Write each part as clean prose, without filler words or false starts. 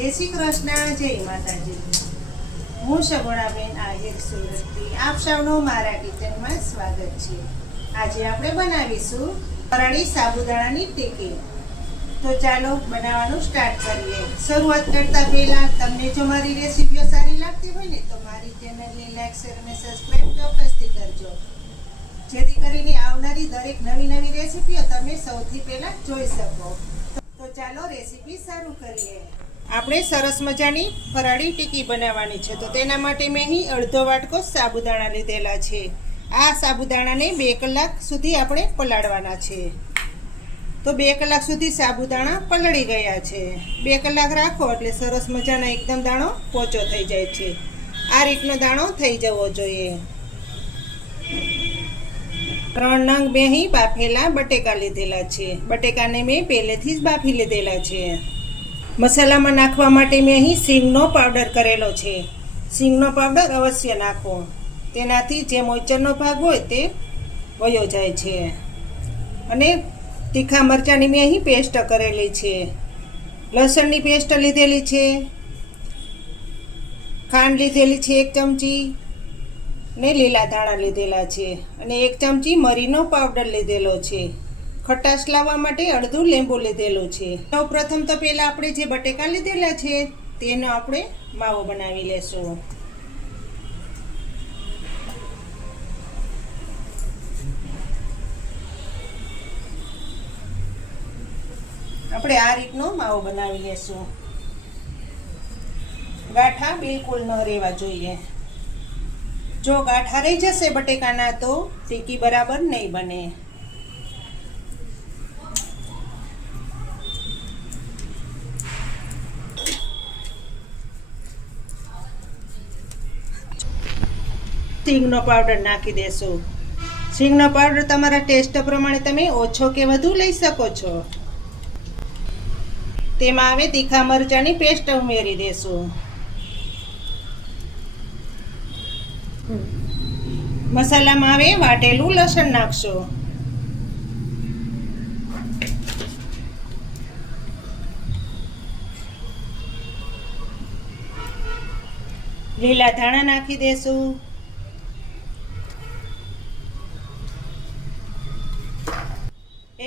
જય શ્રી કૃષ્ણ, જય માતાજી। હું સગુણાબેન આહિર સુરતથી આપ સૌનું મારા કિચનમાં સ્વાગત છે। આજે આપણે બનાવીશું ફરાળી સાબુદાણાની ટિક્કી। તો ચાલો બનાવવાનું સ્ટાર્ટ કરીએ। શરૂઆત કરતા પહેલા તમને જો મારી રેસીપીઓ સારી લાગતી હોય ને તો મારી ચેનલને લાઈક શેર અને સબસ્ક્રાઇબ ચોક્કસથી કરજો, જેથી કરીને આવનારી દરેક નવી રેસીપીઓ તમે સૌથી પહેલા જોઈ શકો। તો ચાલો રેસીપી શરૂ કરીએ। આપણે સરસ મજાની ફરાળી ટિક્કી બનાવવાની છે, તો તેના માટે મેં અહીં અડધો વાટકો સાબુદાણા લીધેલા છે। આ સાબુદાણાને 2 કલાક સુધી આપણે પલાળવાના છે। તો 2 કલાક સુધી સાબુદાણા પલળી ગયા છે। 2 કલાક રાખો એટલે સરસ મજાના એકદમ દાણો પોચો થઈ જાય છે। આ રીતનો દાણો થઈ જવો જોઈએ। 3 નંગ મેં અહીં બાફેલા બટેકા લીધેલા છે। બટેકાને મેં પહેલેથી જ બાફી લીધેલા છે। મસાલામાં નાખવા માટે મેં અહીં સિંગનો પાવડર કરેલો છે। સિંગનો પાવડર અવશ્ય નાખો, તેનાથી જે મોઈચરનો ભાગ હોય તે વયો જાય છે। અને તીખા મરચાંની મેં અહીં પેસ્ટ કરેલી છે। લસણની પેસ્ટ લીધેલી છે। ખાંડ લીધેલી છે 1 ચમચી, ને લીલા ધાણા લીધેલા છે, અને 1 ચમચી મરીનો પાવડર લીધેલો છે। ખટાશ લાવવા માટે અડધું લીંબુ લીધેલું છે। સૌપ્રથમ તો પહેલા આપણે જે બટેકા લીધેલા છે તેનો આપણે માવો બનાવી લેશું। આપણે આ રીતનો માવો બનાવી લેશું। ગાંઠા બિલકુલ ન રહેવા જોઈએ। જો ગાંઠા રહી જશે બટેકાના તો ટિક્કી બરાબર નહીં બને। સિંગનો પાવડર નાખી દેશું। સિંગનો પાવડર તમારા ટેસ્ટ પ્રમાણે તમે ઓછો કે વધુ લઈ શકો છો। તેમાં હવે તીખા મરચાંની પેસ્ટ ઉમેરી દેશું। મસાલામાં હવે વાટેલું લસણ નાખશો। લીલા ધાણા નાખી દેશું।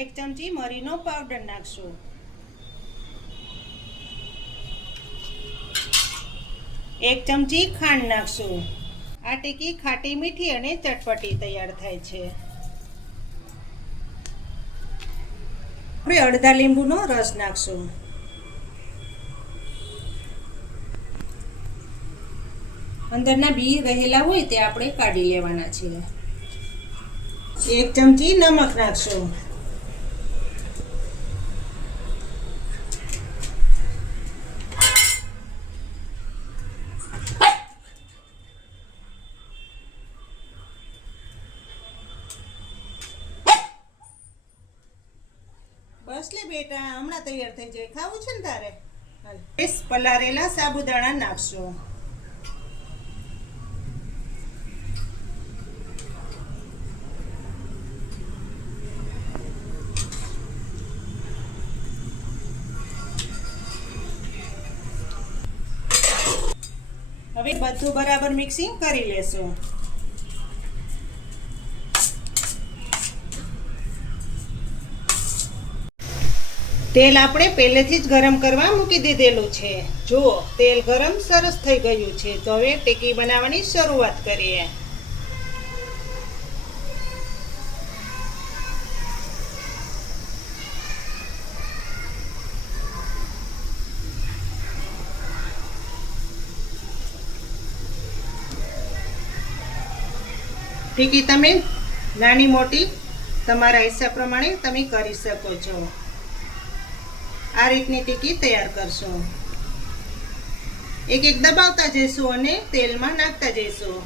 એક ચમચી મરીનો પાવડર નાખશો। 1 ચમચી ખાંડ નાખશો। આ ટિક્કી ખાટી મીઠી અને ચટપટી તૈયાર થાય છે। આપણે અડધા લીંબુનો રસ નાખશું। અંદરના બી રહેલા હોય તે આપણે કાઢી લેવાના છે। 1 ચમચી નમક નાખશો। બસ લે બેટા, હમણાં તૈયાર થઈ જાય। ખાવું છે ને તારે? પલાળેલા સાબુદાણા નાખશો। હવે બધું બરાબર મિક્સિંગ કરી લેશું। તેલ આપણે પહેલેથી જ ગરમ કરવા મૂકી દીધેલું છે। જુઓ, તેલ ગરમ સરસ થઈ ગયું છે। તો હવે ટિક્કી બનાવવાની શરૂઆત કરીએ। ટિક્કી તમે નાની મોટી તમારા હિસાબ પ્રમાણે તમે કરી શકો છો। આ રીતની ટિક્કી તૈયાર કરશો। એક એક દબાવતા જઈશું અને તેલમાં નાખતા જઈશું।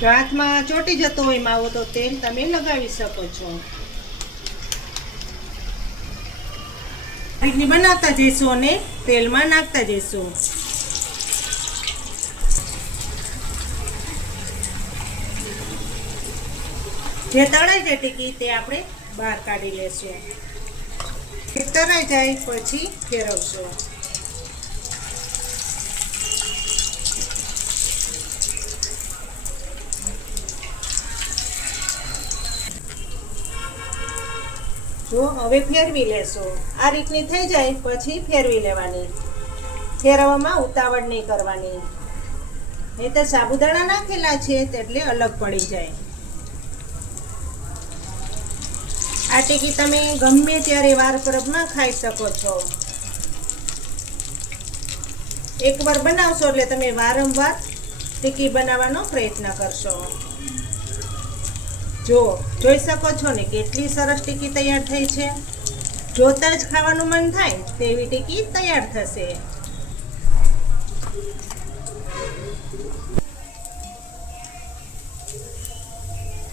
જો હાથમાં ચોટી જતો હોય માવો તો તેલ તમે લગાવી શકો છો। રીતની બનાવતા જઈશું અને તેલમાં નાખતા જઈશું। જે તળાઈ જાય ટીકી તે આપણે બહાર કાઢી લેશું. તળાઈ જાય પછી ફેરવશું. જો હવે ફેરવી લેશું. આ રીતની થઈ જાય પછી ફેરવી લેવાની. ફેરવવામાં ઉતાવળ નહીં કરવાની, નહીં તો સાબુદાણા નાખેલા છે એટલે અલગ પડી જાય. આ ટીકી તમે ગમે ત્યારે વાર પરબમાં ખાઈ શકો છો. એકવાર બનાવશો એટલે તમે વારંવાર ટીકી બનાવવાનો પ્રયત્ન કરશો. જોઈ શકો છો ને કેટલી સરસ ટીકી તૈયાર થઈ છે. જોતા જ ખાવાનું મન થાય તેવી ટીકી તૈયાર થશે.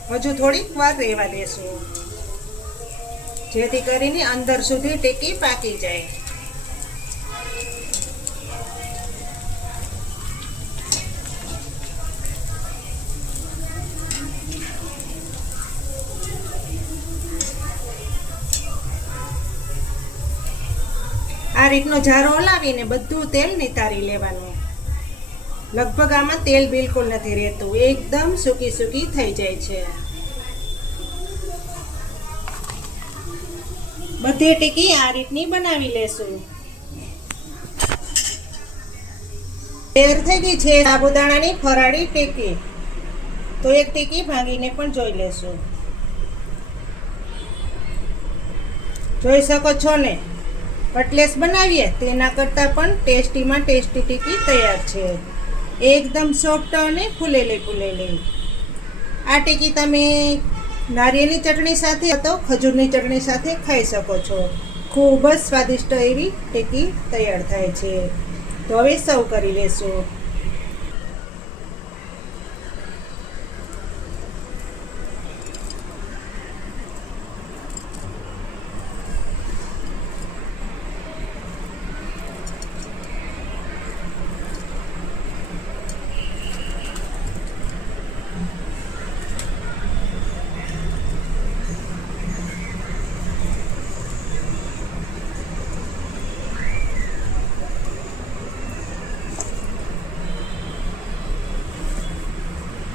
હજુ થોડીક વાર રહેવા દેશું, જેથી કરીને અંદર સુધી ટીકી પાકી જાય. આ રીતનો જારો હલાવીને બધું તેલ નિતારી લેવાનું. લગભગ આમાં તેલ બિલકુલ નથી રહેતું, એકદમ સૂકી સૂકી થઈ જાય છે. બધી ટીકી આ રીતની બનાવી લેશું. તૈયાર થઈ ગઈ છે સાબુદાણાની ફરાળી ટીકી. તો એક ટીકી ભાંગીને પણ જોઈ લેશું. જોઈ શકો છો ને, કટલેસ બનાવીએ તેના કરતાં પણ ટેસ્ટીમાં ટેસ્ટી ટીકી તૈયાર છે. એકદમ સોફ્ટ અને ફૂલેલી. આ ટીકી તમે નારિયેળની ચટણી સાથે અથવા ખજૂરની ચટણી સાથે ખાઈ શકો છો. ખૂબ જ સ્વાદિષ્ટ એવી ટીકી તૈયાર થાય છે. તો હવે સર્વ કરી લેશું.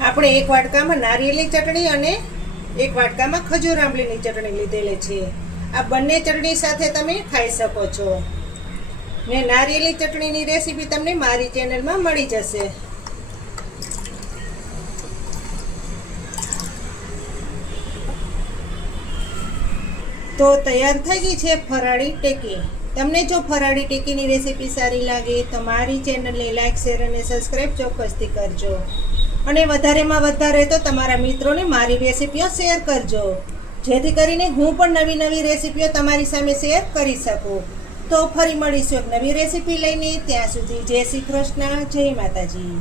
આપણે એક વાટકામાં નારિયેળની ચટણી અને એક વાટકામાં ખજૂર આંબલીની ચટણી લીધેલી છે. આ બંને ચટણી સાથે તમે ખાઈ શકો છો. ને નારિયેળની ચટણીની રેસીપી તમને મારી ચેનલમાં મળી જશે. તો તૈયાર થઈ ગઈ છે ફરાળી ટીકી. તમને જો ફરાળી ટીકીની રેસીપી સારી લાગે તો મારી ચેનલને લાઈક, શેર અને સબસ્ક્રાઈબ ચોક્કસથી કરજો. અને વધારેમાં વધારે તો તમારા મિત્રોને મારી રેસીપીઓ શેર કરજો, જેથી કરીને હું પણ નવી નવી રેસીપીઓ તમારી સામે શેર કરી શકું. તો ફરી મળીશું એક નવી રેસીપી લઈને. ત્યાં સુધી જય શ્રી કૃષ્ણ, જય માતાજી.